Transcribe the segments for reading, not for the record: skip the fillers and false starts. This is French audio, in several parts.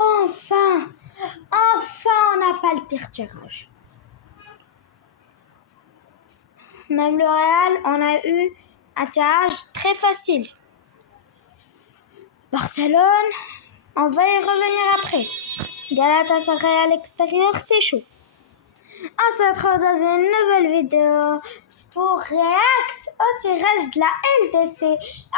Enfin, on n'a pas le pire tirage. Même le Real, on a eu un tirage très facile. Barcelone, on va y revenir après. Galatasaray à l'extérieur, c'est chaud. On se retrouve dans une nouvelle vidéo pour React au tirage de la LDC.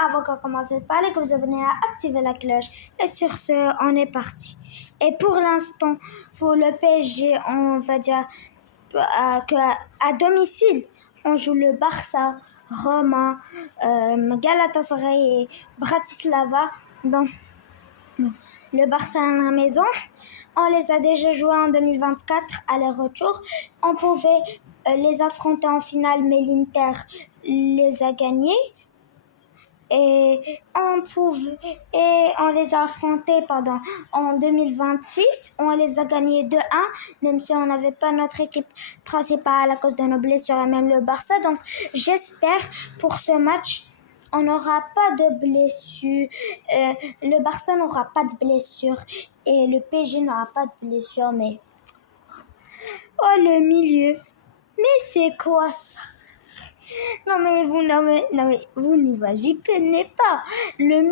Avant qu'on commence à parler, que vous abonnez à activer la cloche. Et sur ce, on est parti. Et pour l'instant, pour le PSG, on va dire qu'à domicile, on joue le Barça, Roma, Galatasaray et Bratislava. Donc, le Barça à la maison, on les a déjà joués en 2024 aller-retour. On pouvait les affronter en finale, mais l'Inter les a gagnés. Et on les a affrontés en 2026. On les a gagnés 2-1, même si on n'avait pas notre équipe principale à cause de nos blessures, et même le Barça. Donc, j'espère pour ce match, on n'aura pas de blessures. Le Barça n'aura pas de blessures et le PSG n'aura pas de blessures. Mais oh, le milieu, mais c'est quoi ça? Non mais vous n'imaginez pas le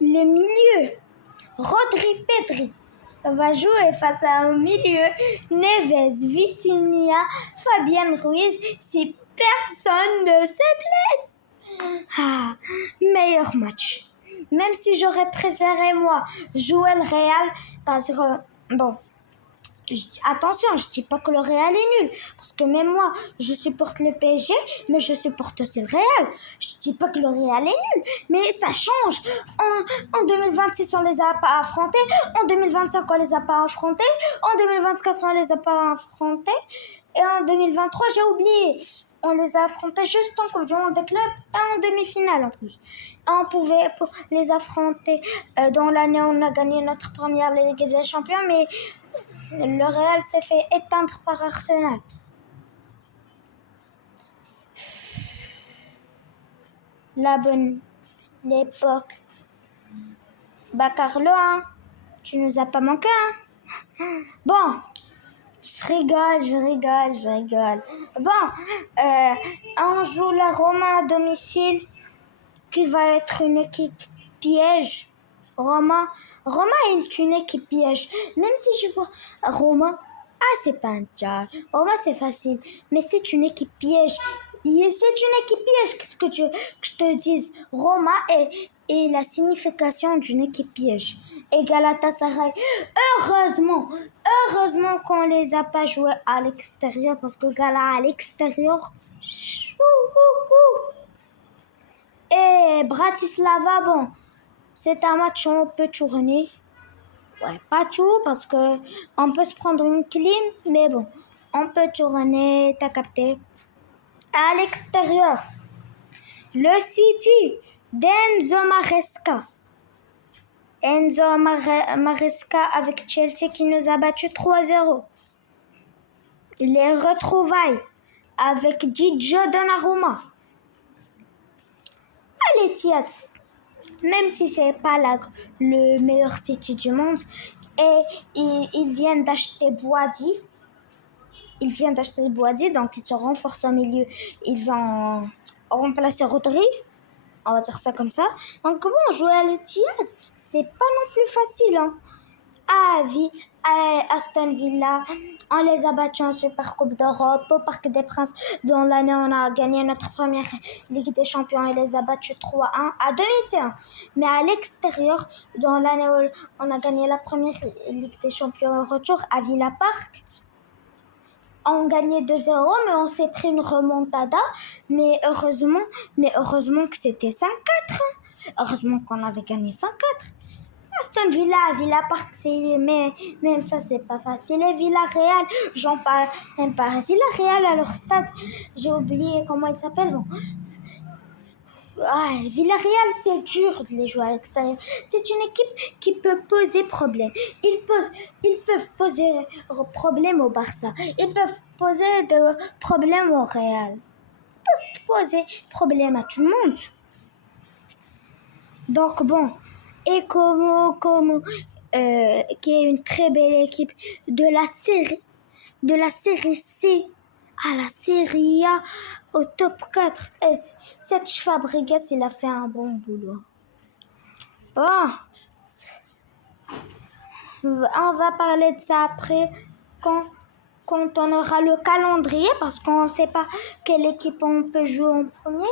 milieu. Rodri Pedri va jouer face à un milieu Neves, Vitinha, Fabian Ruiz si personne ne se blesse. Meilleur match. Même si j'aurais préféré moi jouer le Real parce que bon. Attention, je dis pas que le Real est nul, parce que même moi, je supporte le PSG, mais je supporte aussi le Real. Je dis pas que le Real est nul, mais ça change. En 2026, on les a pas affrontés. En 2025, on les a pas affrontés. En 2024, on les a pas affrontés. Et en 2023, j'ai oublié. On les a affrontés juste en Coupe du Monde des clubs et en demi-finale en plus. On pouvait les affronter dans l'année où on a gagné notre première Ligue des Champions, mais le Real s'est fait éteindre par Arsenal. La bonne l'époque. Bah Carlo, hein, tu nous as pas manqué, hein. Bon, je rigole. Bon, on joue la Roma à domicile, qui va être une équipe piège. Roma est une équipe piège. Même si je vois Roma, c'est pas un tirage. Roma, c'est facile. Mais c'est une équipe piège. C'est une équipe piège. Qu'est-ce que tu veux que je te dise? Roma est la signification d'une équipe piège. Et Galatasaray, heureusement qu'on les a pas joués à l'extérieur, parce que Gala à l'extérieur, et Bratislava, bon, c'est un match où on peut tourner. Ouais, pas tout, parce que on peut se prendre une clim, mais bon, on peut tourner, t'as capté. À l'extérieur, le City d'Enzo Maresca. Enzo Maresca avec Chelsea qui nous a battu 3-0. Les retrouvailles avec Gigio Donnarumma. À l'Etihad, même si c'est pas le meilleur City du monde, et ils viennent d'acheter Boadi. Donc ils se renforcent au milieu. Ils ont remplacé Rodri, on va dire ça comme ça. Donc comment jouer à l'Etihad, c'est pas non plus facile, hein. Aston Villa, on les a battus en Supercoupe d'Europe au Parc des Princes. Dans l'année, on a gagné notre première Ligue des Champions. On les a battus 3-1 à domicile. Mais à l'extérieur, dans l'année où on a gagné la première Ligue des Champions au retour à Villa Park, on gagnait 2-0, mais on s'est pris une remontada. Mais heureusement que c'était 5-4. Heureusement qu'on avait gagné 5-4. Aston Villa à Villa Park, même ça, c'est pas facile. Et Villarreal, j'en parle même pas. Villarreal à leur stade, j'ai oublié comment il s'appelle. Bon. Villarreal, c'est dur de les jouer à l'extérieur. C'est une équipe qui peut poser problème. Ils peuvent poser problème au Barça. Ils peuvent poser de problèmes au Real. Ils peuvent poser problème à tout le monde. Donc bon. Et qui est une très belle équipe de la série C à la série A au top 4. Et Serge Fabregas, il a fait un bon boulot. Bon, on va parler de ça après quand on aura le calendrier, parce qu'on ne sait pas quelle équipe on peut jouer en premier.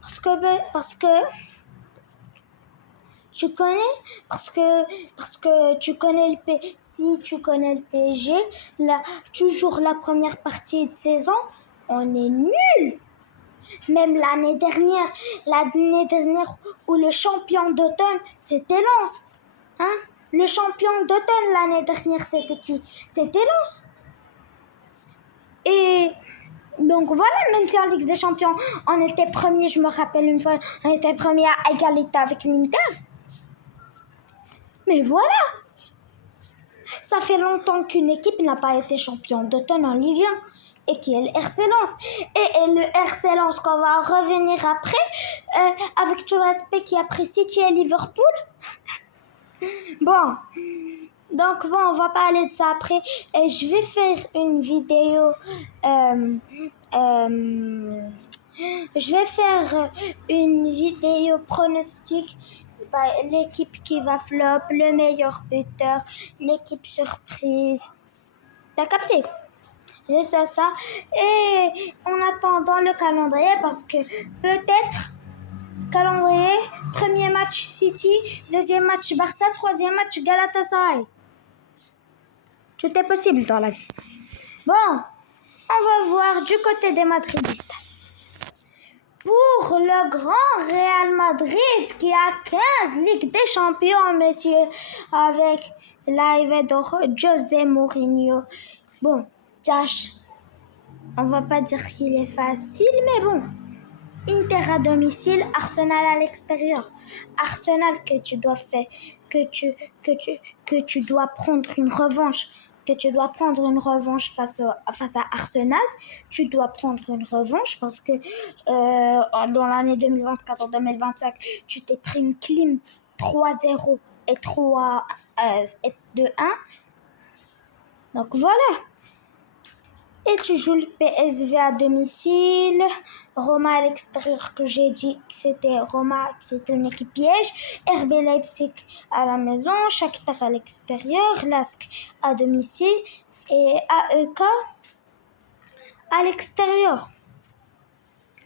Parce que tu connais, parce que tu connais si tu connais le PSG, là, toujours la première partie de saison, on est nul. Même l'année dernière où le champion d'automne, c'était Lens. Hein? Le champion d'automne l'année dernière, c'était qui? C'était Lens. Et donc voilà, même si en Ligue des Champions, on était premier, je me rappelle une fois, on était premier à égalité avec l'Inter. Mais voilà, ça fait longtemps qu'une équipe n'a pas été champion d'automne en Ligue 1 et qui est le RC Lens. Et le RC Lens qu'on va revenir après, avec tout le respect qui a pris City et Liverpool. Bon, on va parler de ça après. Et je vais faire une vidéo. Je vais faire une vidéo pronostic. L'équipe qui va flop, le meilleur buteur, l'équipe surprise. T'as capté? Juste ça. Et en attendant le calendrier, parce que peut-être calendrier, premier match City, deuxième match Barça, troisième match Galatasaray. Tout est possible dans la vie. Bon, on va voir du côté des Madridistas. Pour le grand Real Madrid qui a 15 Ligues des Champions, messieurs, avec l'arrivée de José Mourinho. Bon, Josh, on va pas dire qu'il est facile, mais bon. Inter à domicile, Arsenal à l'extérieur. Arsenal que tu dois faire, que tu dois prendre une revanche. Que tu dois prendre une revanche face à Arsenal. Tu dois prendre une revanche parce que dans l'année 2024-2025, tu t'es pris une clim 3-0 et 2-1. Donc voilà. Et tu joues le PSV à domicile, Roma à l'extérieur que j'ai dit que c'était Roma, que c'était une équipe piège, RB Leipzig à la maison, Shakhtar à l'extérieur, Lask à domicile et AEK à l'extérieur.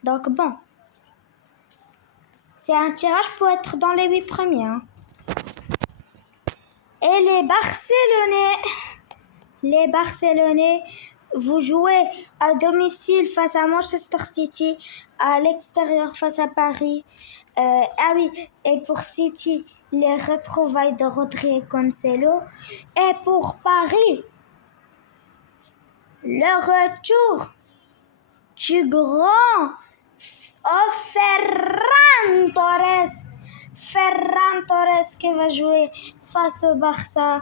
Donc bon, c'est un tirage pour être dans les 8 premiers. Hein. Et les Barcelonais, vous jouez à domicile face à Manchester City, à l'extérieur face à Paris. Ah oui, et pour City, les retrouvailles de Rodri et Cancelo. Et pour Paris, le retour du grand Ferran Torres. Ferran Torres qui va jouer face au Barça.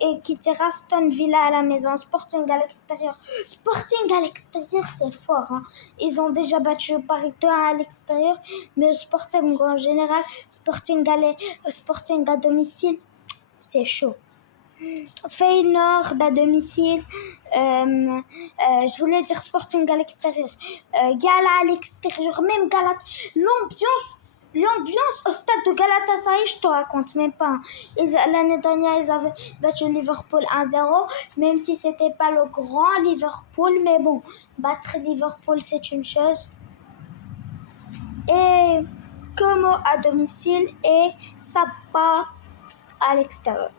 Et qui tire Aston Villa à la maison, Sporting à l'extérieur. Sporting à l'extérieur, c'est fort. Hein. Ils ont déjà battu Paris 2-1 à l'extérieur, mais Sporting en général, Sporting à domicile, c'est chaud. Feyenoord à domicile, je voulais dire Sporting à l'extérieur, Gala à l'extérieur, même Galat, L'ambiance au stade de Galatasaray, je te raconte même pas. L'année dernière, ils avaient battu Liverpool 1-0, même si c'était pas le grand Liverpool. Mais bon, battre Liverpool, c'est une chose. Et Como à domicile et Sapa à l'extérieur.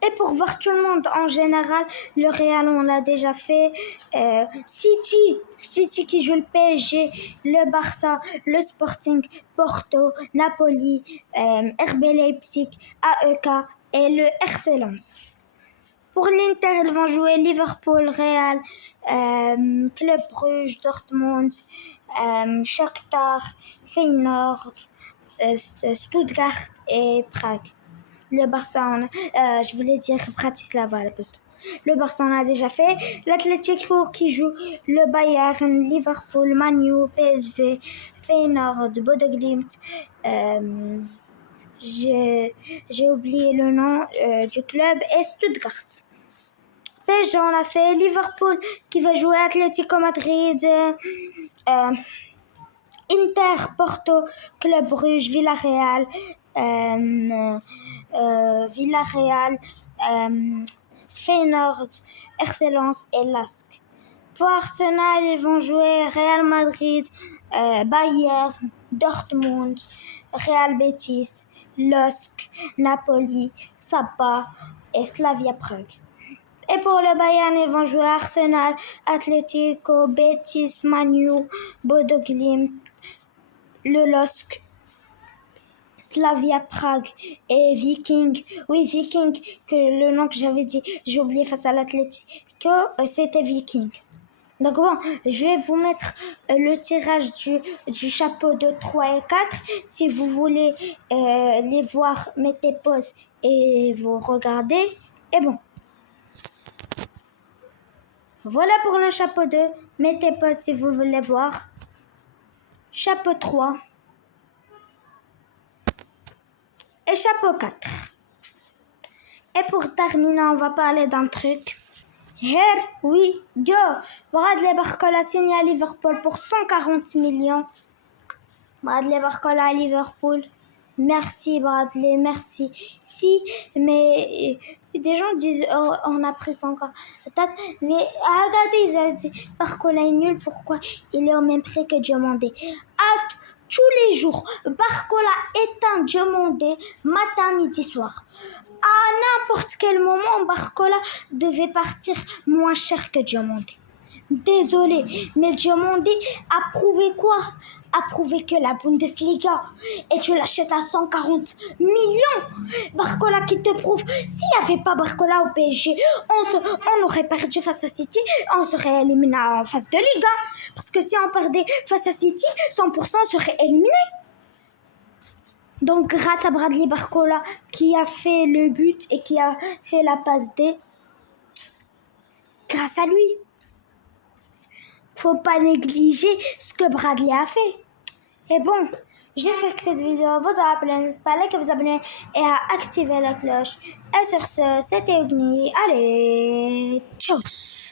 Et pour voir tout le monde en général, le Real, on l'a déjà fait. City qui joue le PSG, le Barça, le Sporting, Porto, Napoli, RB Leipzig, AEK et le RC Lens. Pour l'Inter, ils vont jouer Liverpool, Real, Club Brugge, Dortmund, Shakhtar, Feyenoord, Stuttgart et Prague. Le Barça, je voulais dire Bratislava à la place. Le Barça, on a déjà fait. L'Atlético qui joue le Bayern, Liverpool, Man U, PSV, Feyenoord, Bodo Glimt, j'ai oublié le nom du club, et Stuttgart. PSG, on a fait Liverpool qui va jouer Atlético Madrid, Inter, Porto, Club Bruges, Villarreal, Feyenoord, Excellence et LASK. Pour Arsenal, ils vont jouer Real Madrid, Bayern, Dortmund, Real Betis, LOSC, Napoli, Sapa et Slavia Prague. Et pour le Bayern, ils vont jouer Arsenal, Atlético, Betis, Manu, Bodo Glimt, le LOSC, Slavia Prague et Viking. Oui, Viking, que le nom que j'avais dit, j'ai oublié face à l'Atlético, c'était Viking. Donc bon, je vais vous mettre le tirage du chapeau de 3 et 4. Si vous voulez les voir, mettez pause et vous regardez. Et bon. Voilà pour le chapeau 2. Mettez pause si vous voulez voir. Chapeau 3. Et chapeau 4. Et pour terminer, on va parler d'un truc. Here we go. Bradley Barcola signé à Liverpool pour 140 millions. Bradley Barcola à Liverpool. Merci Bradley, merci. Si, mais des gens disent on a pris 140. Mais regardez, ils ont dit Barcola est nul, pourquoi il est au même prix que Diomandé. Tous les jours, Barcola est un Diomandé, matin, midi, soir. À n'importe quel moment, Barcola devait partir moins cher que Diomandé. Désolé, mais Diomandé a prouvé quoi? A prouvé que la Bundesliga, et tu l'achètes à 140 millions. Barcola qui te prouve, s'il n'y avait pas Barcola au PSG, on aurait perdu face à City, on serait éliminé en phase de Liga. Parce que si on perdait face à City, 100% serait éliminé. Donc grâce à Bradley Barcola qui a fait le but et qui a fait la passe D, grâce à lui. Faut pas négliger ce que Bradley a fait. Et bon, j'espère que cette vidéo vous aura plu. N'hésitez pas à liker, vous abonner et à activer la cloche. Et sur ce, c'était Ogni. Allez, tchuss!